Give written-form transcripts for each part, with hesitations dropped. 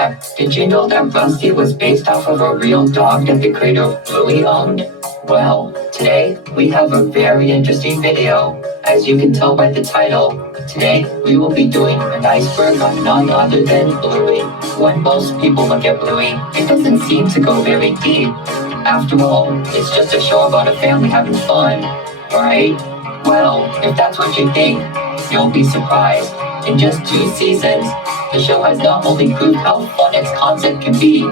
fact, did you know that Rusty was based off of a real dog that the creator of Bluey owned? Well, today we have a very interesting video. As you can tell by the title, today we will be doing an iceberg on none other than Bluey. When most people look at Bluey, it doesn't seem to go very deep. After all, it's just a show about a family having fun, right? Well, if that's what you think, you'll be surprised. In just 2 seasons, the show has not only proved how fun its concept can be,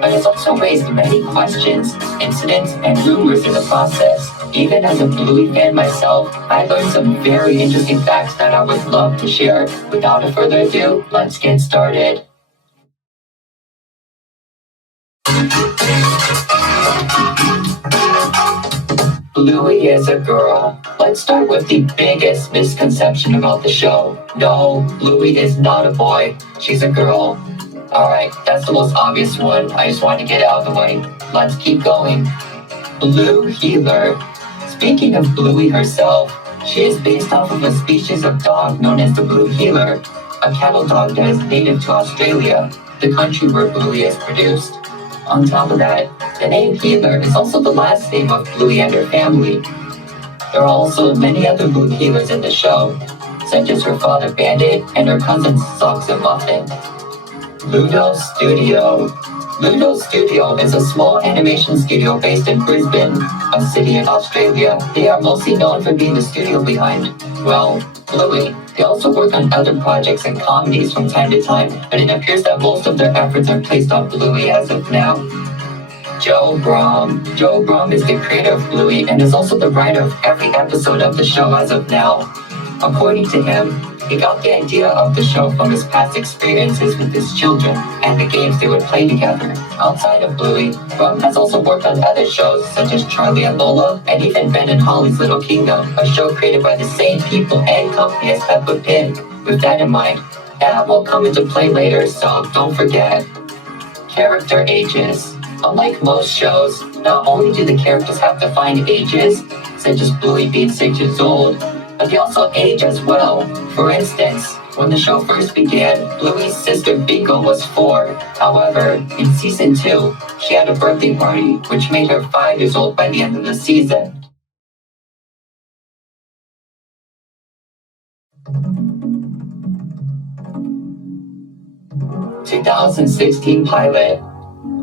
but it's also raised many questions, incidents, and rumors in the process. Even as a Bluey fan myself, I learned some very interesting facts that I would love to share. Without further ado, let's get started. Bluey is a girl. Let's start with the biggest misconception about the show. No, Bluey is not a boy. She's a girl. Alright, that's the most obvious one. I just want to get it out of the way. Let's keep going. Blue Heeler. Speaking of Bluey herself, she is based off of a species of dog known as the Blue Heeler, a cattle dog that is native to Australia, the country where Bluey is produced. On top of that, the name Heeler is also the last name of Bluey and her family. There are also many other Blue Heelers in the show, such as her father Bandit and her cousins Socks and Muffin. Ludo Studio. Ludo Studio is a small animation studio based in Brisbane, a city in Australia. They are mostly known for being the studio behind, well, Bluey. They also work on other projects and comedies from time to time, but it appears that most of their efforts are placed on Bluey as of now. Joe Brom. Joe Brom is the creator of Bluey and is also the writer of every episode of the show as of now. According to him, he got the idea of the show from his past experiences with his children and the games they would play together. Outside of Bluey, Brom has also worked on other shows such as Charlie and Lola and even Ben and Holly's Little Kingdom, a show created by the same people and company as Peppa Pig. With that in mind, that will come into play later, so don't forget. Character ages. Unlike most shows, not only do the characters have defined ages, such as Bluey being 6 years old, but they also age as well. For instance, when the show first began, Bluey's sister Bingo was 4. However, in season 2, she had a birthday party, which made her 5 years old by the end of the season. (2016) pilot.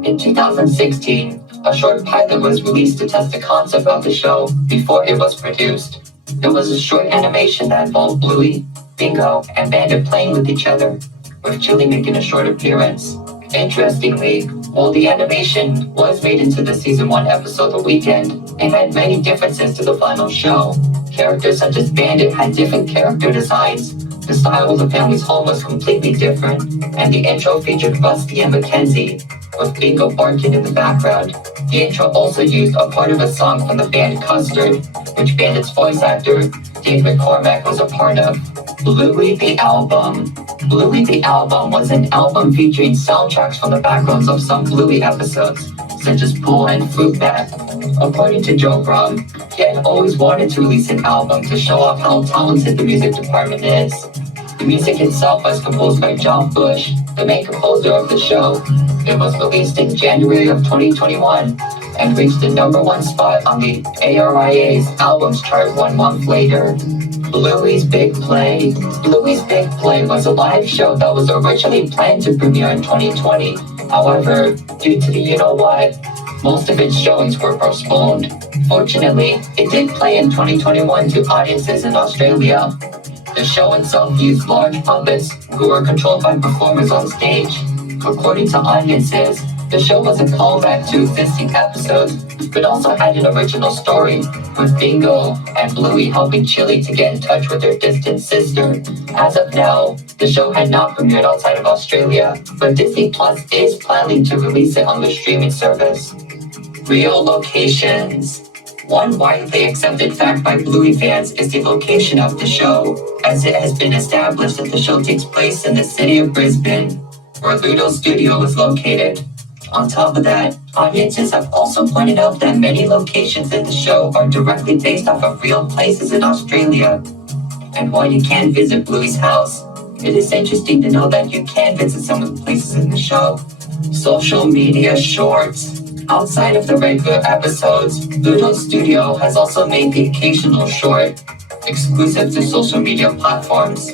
In 2016, a short pilot was released to test the concept of the show before it was produced. It was a short animation that involved Bluey, Bingo, and Bandit playing with each other, with Chili making a short appearance. Interestingly, while the animation was made into the season 1 episode The Weekend, it had many differences to the final show. Characters such as Bandit had different character designs. The style of the family's home was completely different, and the intro featured Rusty and Mackenzie, with Bingo barking in the background. The intro also used a part of a song from the band Custard, which Bandit's voice actor, Dave McCormack, was a part of. Bluey the Album. Bluey the Album was an album featuring soundtracks from the backgrounds of some Bluey episodes, such as Pool and Fruit Bat. According to Joe Brum, he had always wanted to release an album to show off how talented the music department is. The music itself was composed by John Bush, the main composer of the show. It was released in January of 2021 and reached the #1 spot on the ARIA's albums chart 1 month later. Bluey's Big Play. Bluey's Big Play was a live show that was originally planned to premiere in 2020. However, due to the you-know-what, most of its showings were postponed. Fortunately, it did play in 2021 to audiences in Australia. The show itself used large puppets who were controlled by performers on stage. According to audiences, the show was a callback to existing episodes, but also had an original story, with Bingo and Bluey helping Chili to get in touch with her distant sister. As of now, the show had not premiered outside of Australia, but Disney Plus is planning to release it on the streaming service. Real locations. One widely accepted fact by Bluey fans is the location of the show, as it has been established that the show takes place in the city of Brisbane, where Ludo Studio is located. On top of that, audiences have also pointed out that many locations in the show are directly based off of real places in Australia. And while you can visit Bluey's house, It is interesting to know that you can visit some of the places in the show. Social media shorts. Outside of the regular episodes, Pluto Studio has also made the occasional short, exclusive to social media platforms.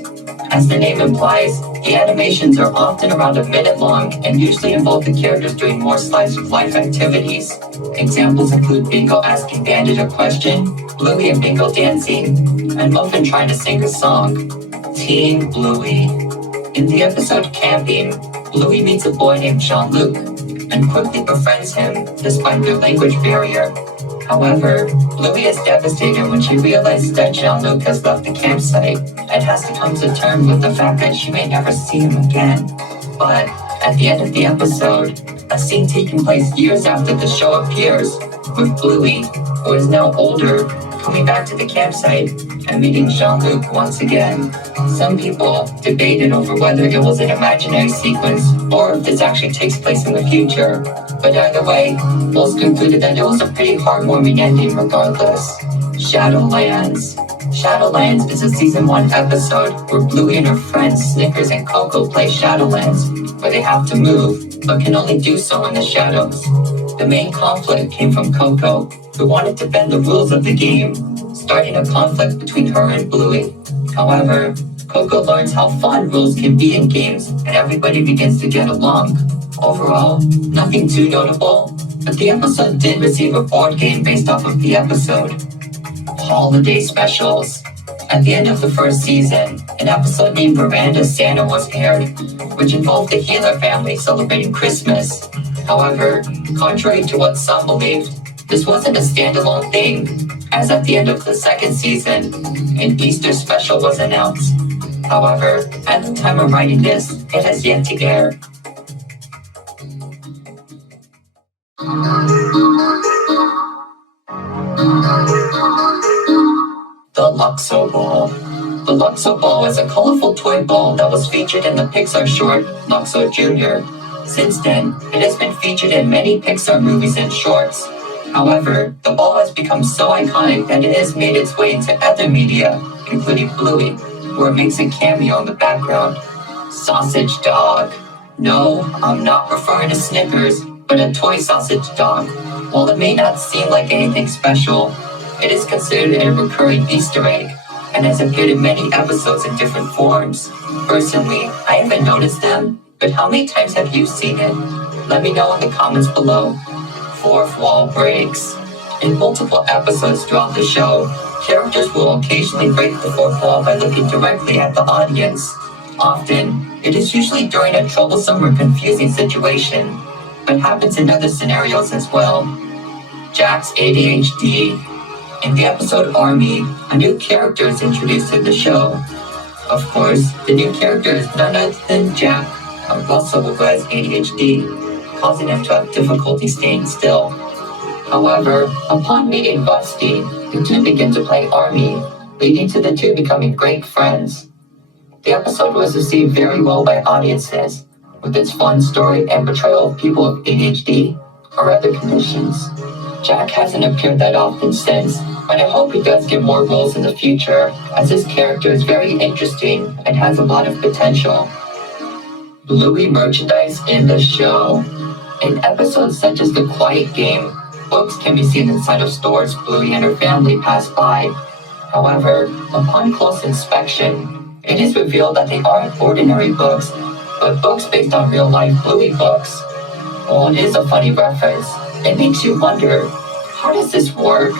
As the name implies, the animations are often around a minute long and usually involve the characters doing more slice of life activities. Examples include Bingo asking Bandit a question, Bluey and Bingo dancing, and Muffin trying to sing a song. Teen Bluey. In the episode Camping, Bluey meets a boy named Jean-Luc and quickly befriends him despite their language barrier. However, Bluey is devastated when she realizes that Jean-Luc has left the campsite and has to come to terms with the fact that she may never see him again. But at the end of the episode, a scene taking place years after the show appears, with Bluey, who is now older, coming back to the campsite and meeting Jean-Luc once again. Some people debated over whether it was an imaginary sequence or if this actually takes place in the future. But either way, most concluded that it was a pretty heartwarming ending regardless. Shadowlands. Shadowlands is a season 1 episode where Bluey and her friends Snickers and Coco play Shadowlands, where they have to move, but can only do so in the shadows. The main conflict came from Coco, who wanted to bend the rules of the game, starting a conflict between her and Bluey. However, Coco learns how fun rules can be in games, and everybody begins to get along. Overall, nothing too notable, but the episode did receive a board game based off of the episode. Holiday specials. At the end of the first season, an episode named Veranda Santa was aired, which involved the Healer family celebrating Christmas. However, contrary to what some believed, this wasn't a standalone thing, as at the end of the second season, an Easter special was announced. However, at the time of writing this, it has yet to air. The Luxo Ball. The Luxo Ball is a colorful toy ball that was featured in the Pixar short Luxo Jr. Since then, it has been featured in many Pixar movies and shorts. However, the ball has become so iconic that it has made its way into other media, including Bluey, where it makes a cameo in the background. Sausage dog. No, I'm not referring to Snickers, but a toy sausage dog. While it may not seem like anything special, it is considered a recurring Easter egg and has appeared in many episodes in different forms. Personally, I haven't noticed them, but how many times have you seen it? Let me know in the comments below. Fourth wall breaks. In multiple episodes throughout the show, characters will occasionally break the fourth wall by looking directly at the audience. Often, it is usually during a troublesome or confusing situation, but happens in other scenarios as well. Jack's ADHD. In the episode Army, a new character is introduced in the show. Of course, the new character is none other than Jack, a muscle who has ADHD, causing him to have difficulty staying still. However, upon meeting Busty, the two begin to play Army, leading to the two becoming great friends. The episode was received very well by audiences, with its fun story and portrayal of people with ADHD or other conditions. Jack hasn't appeared that often since, but I hope he does get more roles in the future, as his character is very interesting and has a lot of potential. Bluey merchandise in the show. In episodes such as The Quiet Game, books can be seen inside of stores Bluey and her family pass by. However, upon close inspection, it is revealed that they aren't ordinary books, but books based on real-life Bluey books. While it is a funny reference, it makes you wonder, how does this work?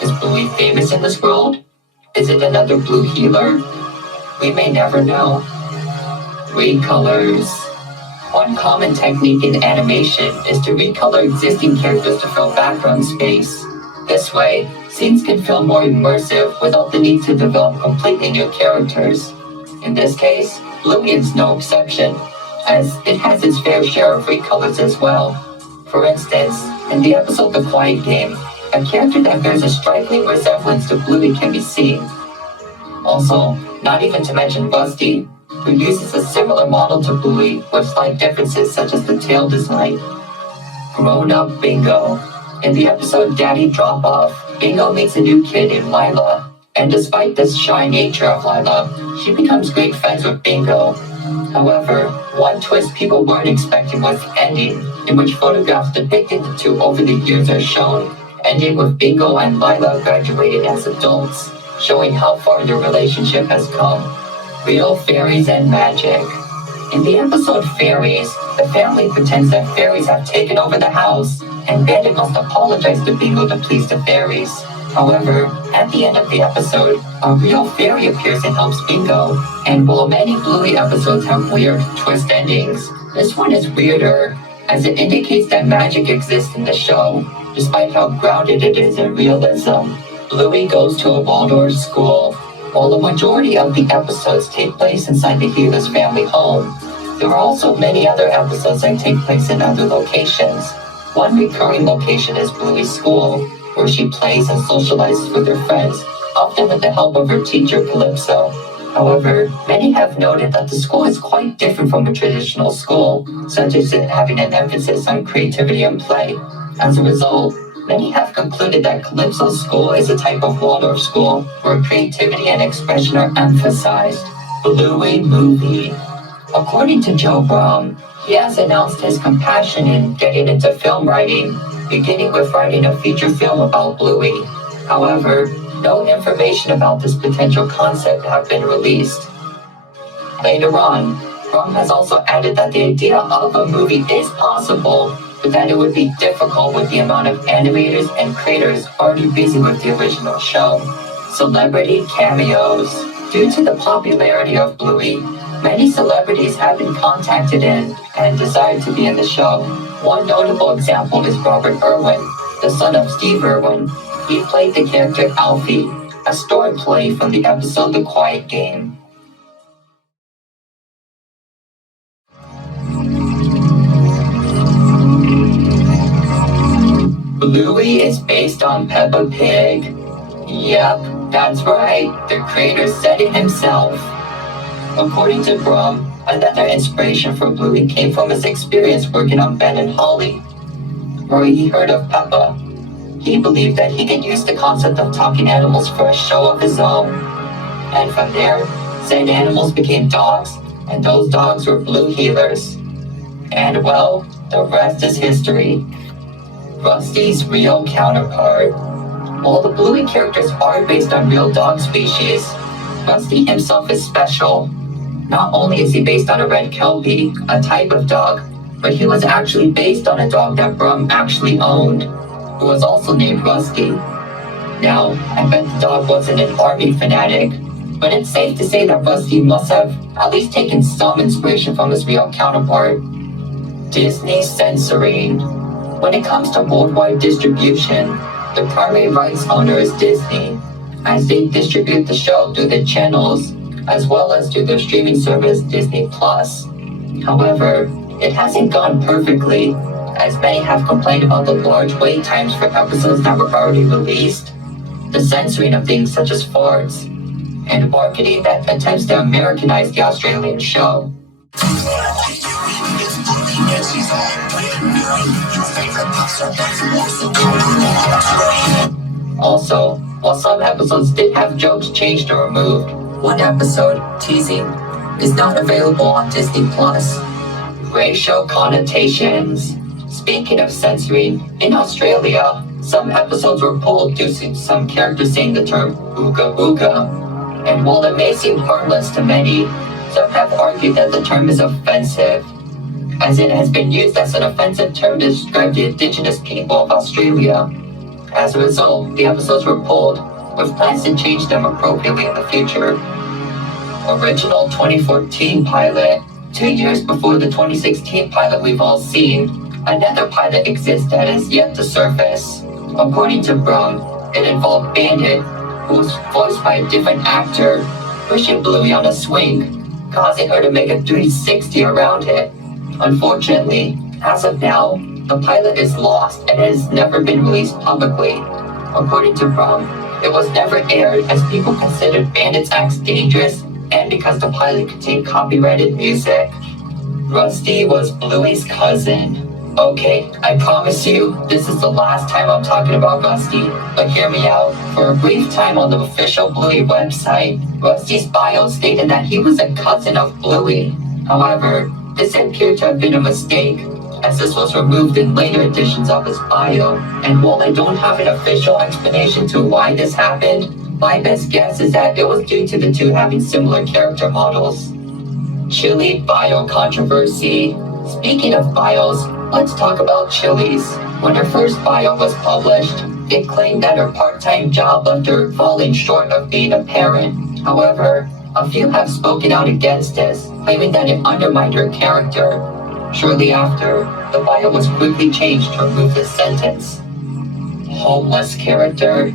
Is Bluey famous in this world? Is it another Blue healer? We may never know. Recolors. One common technique in animation is to recolor existing characters to fill background space. This way, scenes can feel more immersive without the need to develop completely new characters. In this case, Bluey is no exception, as it has its fair share of recolors as well. For instance, in the episode The Quiet Game, a character that bears a striking resemblance to Bluey can be seen. Also, not even to mention Busty, who uses a similar model to Bluey with slight differences such as the tail design. Grown-up Bingo. In the episode Daddy Drop-Off, Bingo meets a new kid named Lila, And despite this shy nature of Lila, she becomes great friends with Bingo. However, one twist people weren't expecting was the ending, in which photographs depicting the two over the years are shown, ending with Bingo and Lila graduating as adults, showing how far their relationship has come. Real fairies and magic. In the episode Fairies, the family pretends that fairies have taken over the house, and Bandit must apologize to Bingo to please the fairies. However, at the end of the episode, a real fairy appears and helps Bingo. And while many Bluey episodes have weird twist endings, this one is weirder, as it indicates that magic exists in the show, despite how grounded it is in realism. Bluey goes to a Waldorf school. While the majority of the episodes take place inside the healer's family home, there are also many other episodes that take place in other locations. One recurring location is Bluey's school, where she plays and socializes with her friends, often with the help of her teacher, Calypso. However, many have noted that the school is quite different from a traditional school, such as it having an emphasis on creativity and play. As a result, many have concluded that Calypso's school is a type of Waldorf school, where creativity and expression are emphasized. Bluey movie. According to Joe Brum, he has announced his compassion in getting into film writing, beginning with writing a feature film about Bluey. However, no information about this potential concept have been released. Later on, Brum has also added that the idea of a movie is possible, but that it would be difficult with the amount of animators and creators already busy with the original show. Celebrity cameos. Due to the popularity of Bluey, many celebrities have been contacted in and desired to be in the show. One notable example is Robert Irwin, the son of Steve Irwin. He played the character Alfie, a story play from the episode The Quiet Game. Bluey is based on Peppa Pig. Yep, that's right, the creator said it himself. According to Brum, another inspiration for Bluey came from his experience working on Ben and Holly, where he heard of Peppa. He believed that he could use the concept of talking animals for a show of his own. And from there, said animals became dogs, and those dogs were Blue healers. And well, the rest is history. Rusty's real counterpart. While the Bluey characters are based on real dog species, Rusty himself is special. Not only is he based on a red Kelpie, a type of dog, but he was actually based on a dog that Brum actually owned, who was also named Rusty. Now, I bet the dog wasn't an army fanatic, but it's safe to say that Rusty must have at least taken some inspiration from his real counterpart. Disney censoring. When it comes to worldwide distribution, the primary rights owner is Disney, as they distribute the show through their channels, as well as through their streaming service Disney+. However, it hasn't gone perfectly, as many have complained about the large wait times for episodes that were already released, the censoring of things such as farts, and marketing that attempts to Americanize the Australian show. Also, while some episodes did have jokes changed or removed, one episode, Teasing, is not available on Disney+. Racial connotations. Speaking of censoring, in Australia, some episodes were pulled due to some characters saying the term ooga booga. And while it may seem harmless to many, some have argued that the term is offensive, as it has been used as an offensive term to describe the indigenous people of Australia. As a result, the episodes were pulled, with plans to change them appropriately in the future. Original 2014 pilot. 2 years before the 2016 pilot we've all seen, another pilot exists that is yet to surface. According to Brum, it involved Bandit, who was voiced by a different actor, pushing Bluey on a swing, causing her to make a 360 around it. Unfortunately, as of now, the pilot is lost and has never been released publicly. According to Brum, it was never aired as people considered Bandit's acts dangerous and because the pilot contained copyrighted music. Rusty was Bluey's cousin. Okay, I promise you, this is the last time I'm talking about Rusty, but hear me out. For a brief time on the official Bluey website, Rusty's bio stated that he was a cousin of Bluey. However, this appeared to have been a mistake, as this was removed in later editions of his bio, and while I don't have an official explanation to why this happened, my best guess is that it was due to the two having similar character models. Chili bio controversy. Speaking of bios, let's talk about Chili's. When her first bio was published, it claimed that her part-time job left her falling short of being a parent. However, a few have spoken out against this, claiming that it undermined her character. Shortly after, the bio was quickly changed to remove this sentence. Homeless character.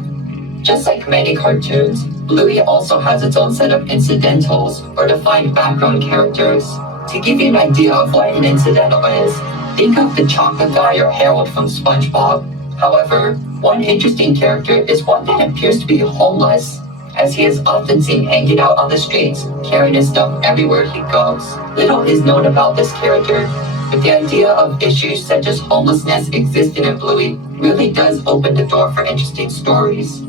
Just like many cartoons, Bluey also has its own set of incidentals, or defined background characters. To give you an idea of what an incidental is, think of the chocolate guy or Harold from SpongeBob. However, one interesting character is one that appears to be homeless, as he is often seen hanging out on the streets, carrying his stuff everywhere he goes. Little is known about this character, but the idea of issues such as homelessness existing in Bluey really does open the door for interesting stories.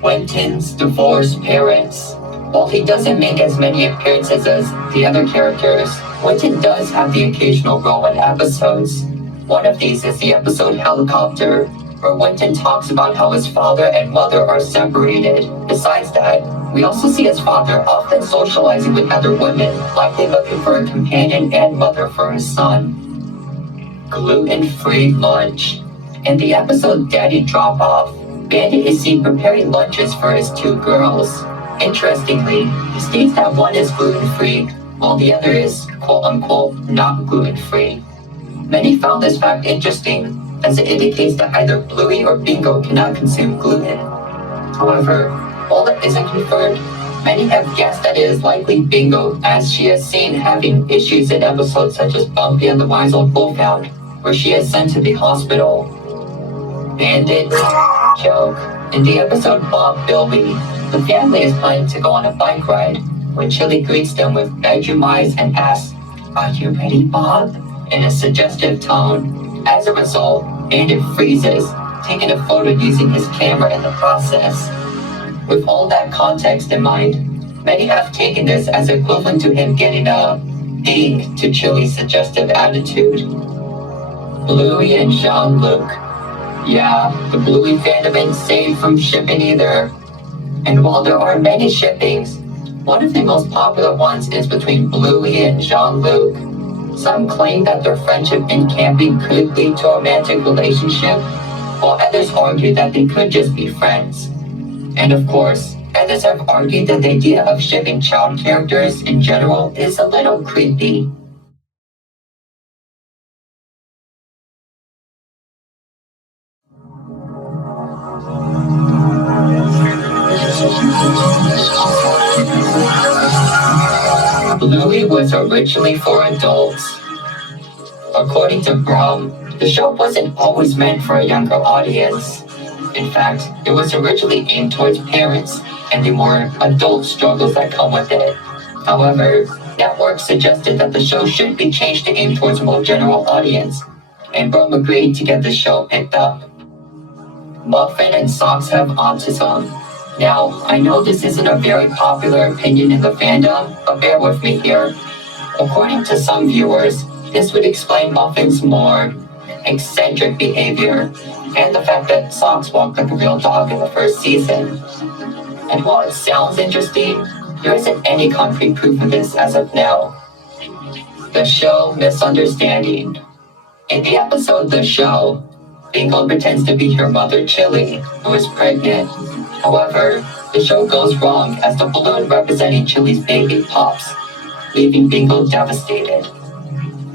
Quentin's divorced parents. While he doesn't make as many appearances as the other characters, Quentin does have the occasional role in episodes. One of these is the episode Helicopter, where Quentin talks about how his father and mother are separated. Besides that, we also see his father often socializing with other women, likely looking for a companion and mother for his son. Gluten-free lunch. In the episode Daddy Drop Off, Bandit is seen preparing lunches for his two girls. Interestingly, he states that one is gluten-free, while the other is quote-unquote not gluten-free. Many found this fact interesting, as it indicates that either Bluey or Bingo cannot consume gluten. However, while that isn't confirmed, many have guessed that it is likely Bingo, as she is seen having issues in episodes such as Bumpy and the Wise Old Wolfhound, where she is sent to the hospital. Bandit joke. In the episode Bob Bilby, the family is planning to go on a bike ride when Chili greets them with bedroom eyes and asks, "Are you ready, Bob?" in a suggestive tone. As a result, Bandit freezes, taking a photo using his camera in the process. With all that context in mind, many have taken this as equivalent to him getting a ding to Chili's suggestive attitude. Bluey and Jean-Luc. Yeah, the Bluey fandom ain't safe from shipping either. And while there are many shippings, one of the most popular ones is between Bluey and Jean-Luc. Some claim that their friendship in camping could lead to a romantic relationship, while others argue that they could just be friends. And of course, others have argued that the idea of shipping child characters in general is a little creepy. Bluey was originally for adults. According to Brom, the show wasn't always meant for a younger audience. In fact, it was originally aimed towards parents and the more adult struggles that come with it. However, networks suggested that the show should be changed to aim towards a more general audience, and Brom agreed to get the show picked up. Muffin and Socks have autism. Now, I know this isn't a very popular opinion in the fandom, but bear with me here. According to some viewers, this would explain Muffin's more eccentric behavior and the fact that Socks walked like a real dog in the first season. And while it sounds interesting, there isn't any concrete proof of this as of now. The show Misunderstanding. In the episode The Show, Bingo pretends to be her mother Chili, who is pregnant. However, the show goes wrong as the balloon representing Chili's baby pops, leaving Bingo devastated.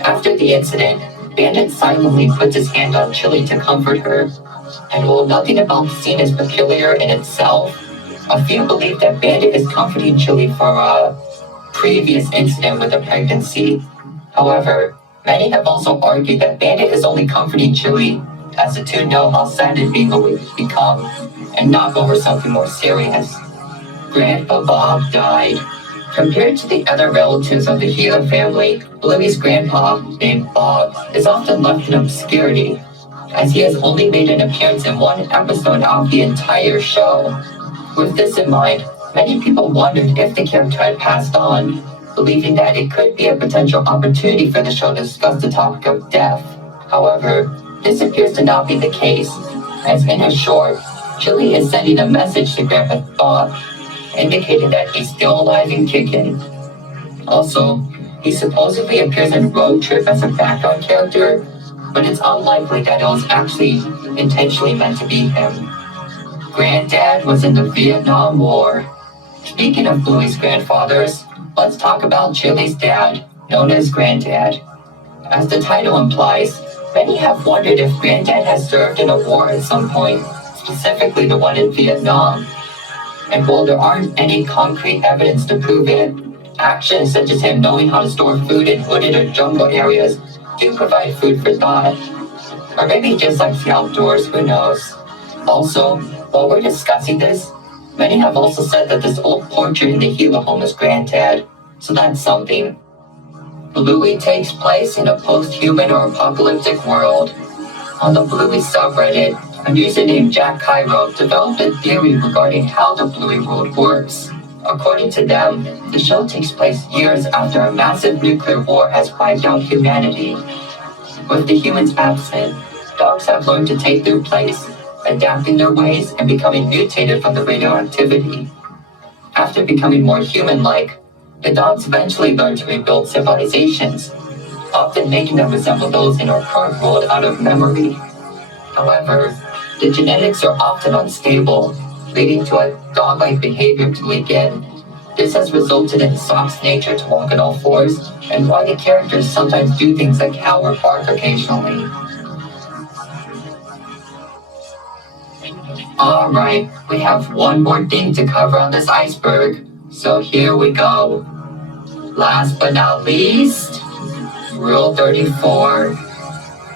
After the incident, Bandit silently puts his hand on Chili to comfort her. And while nothing about the scene is peculiar in itself, a few believe that Bandit is comforting Chili for a previous incident with a pregnancy. However, many have also argued that Bandit is only comforting Chili as the two know how sad Bingo would become and not over something more serious. Grandpa Bob died. Compared to the other relatives of the Gila family, Bluey's grandpa, named Bob, is often left in obscurity, as he has only made an appearance in one episode of the entire show. With this in mind, many people wondered if the character had passed on, believing that it could be a potential opportunity for the show to discuss the topic of death. However, this appears to not be the case, as in a short, Chili is sending a message to Grandpa Bob, indicating that he's still alive and kicking. Also, he supposedly appears in Road Trip as a background character, but it's unlikely that it was actually intentionally meant to be him. Granddad was in the Vietnam War. Speaking of Bluey's grandfathers, let's talk about Chili's dad, known as Granddad. As the title implies, many have wondered if Granddad has served in a war at some point, specifically the one in Vietnam. And while there aren't any concrete evidence to prove it, actions such as him knowing how to store food in wooded or jungle areas do provide food for thought. Or maybe he just likes the outdoors, who knows? Also, while we're discussing this, many have also said that this old portrait in the Gila home is Granddad, so that's something. Bluey takes place in a post-human or apocalyptic world. On the Bluey subreddit, a user named Jack Cairo developed a theory regarding how the Bluey world works. According to them, the show takes place years after a massive nuclear war has wiped out humanity. With the humans absent, dogs have learned to take their place, adapting their ways and becoming mutated from the radioactivity. After becoming more human-like, the dogs eventually learn to rebuild civilizations, often making them resemble those in our current world out of memory. However, the genetics are often unstable, leading to a dog-like behavior to leak in. This has resulted in Sock's nature to walk on all fours, and why the characters sometimes do things like howl or bark occasionally. Alright, we have one more thing to cover on this iceberg, so here we go. Last but not least, Rule 34.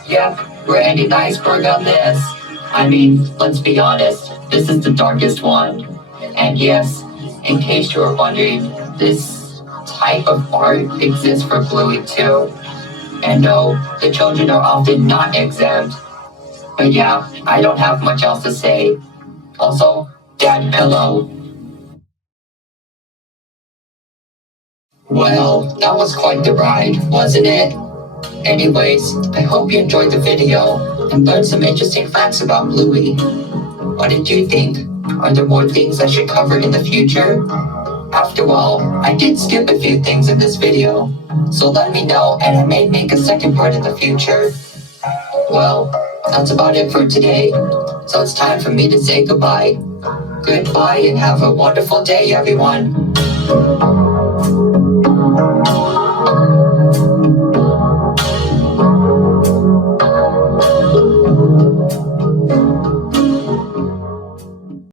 Yep, we're ending the iceberg on this. I mean, let's be honest, this is the darkest one. And yes, in case you were wondering, this type of art exists for Bluey too. And no, the children are often not exempt. But yeah, I don't have much else to say. Also, Dad Pillow. Well, that was quite the ride, wasn't it? Anyways, I hope you enjoyed the video and learned some interesting facts about Bluey. What did you think? Are there more things I should cover in the future? After all, I did skip a few things in this video, so let me know and I may make a second part in the future. Well, that's about it for today, so it's time for me to say goodbye. Goodbye and have a wonderful day, everyone.